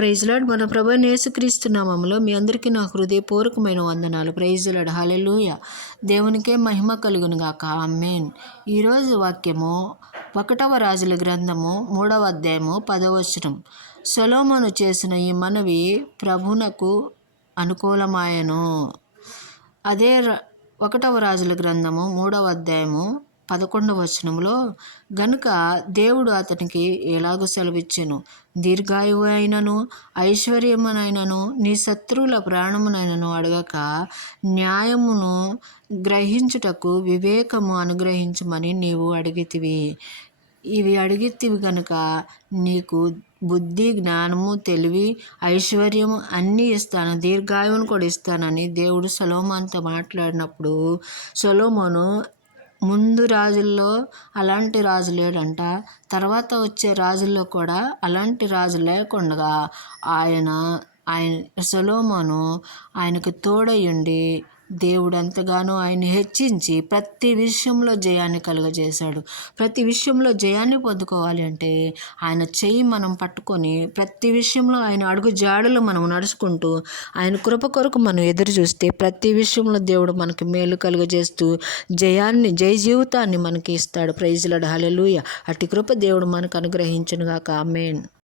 Praise lord. మన ప్రభువైన యేసుక్రీస్తు నామములో మీ అందరికీ నా హృదయపూర్వకమైన వందనాలు. Praise Lord. హల్లెలూయా. దేవునికే మహిమ కలుగును గాక. ఆమేన్. ఈరోజు వాక్యము 1వ రాజుల గ్రంథము 3వ అధ్యాయము 10వ వచనం. సొలొమోను చేసిన ఈ మనవి ప్రభునకు అనుకూలమాయెను. అదే 1వ రాజుల గ్రంథము 3వ అధ్యాయము 11వ వచనంలో, గనుక దేవుడు అతనికి ఎలాగూ సెలవిచ్చెను, దీర్ఘాయువు అయినను ఐశ్వర్యమునైనను నీ శత్రువుల ప్రాణమునైనను అడగక న్యాయమును గ్రహించుటకు వివేకము అనుగ్రహించమని నీవు అడిగితివి. ఇవి అడిగితివి గనుక నీకు బుద్ధి, జ్ఞానము, తెలివి, ఐశ్వర్యము అన్నీ ఇస్తాను, దీర్ఘాయువును కూడా ఇస్తానని దేవుడు సొలొమోనుతో మాట్లాడినప్పుడు, సొలొమోను ముందు రాజుల్లో అలాంటి రాజు లేడంట, తర్వాత వచ్చే రాజుల్లో కూడా అలాంటి రాజు లేకుండా ఆయన సొలొమోను ఆయనకు తోడయుండి దేవుడు ఎంతగానో ఆయన హెచ్చించి ప్రతి విషయంలో జయాన్ని కలుగజేశాడు. ప్రతి విషయంలో జయాన్ని పొందుకోవాలి అంటే ఆయన చెయ్యి మనం పట్టుకొని ప్రతి విషయంలో ఆయన అడుగు జాడలో మనం నడుచుకుంటూ ఆయన కృప కొరకు మనం ఎదురు చూస్తే ప్రతి విషయంలో దేవుడు మనకి మేలు కలుగజేస్తూ జయ జీవితాన్ని మనకి ఇస్తాడు. Praise Lord. హల్లెలూయా. అట్టి కృప దేవుడు మనకు అనుగ్రహించును గాక. ఆమేన్.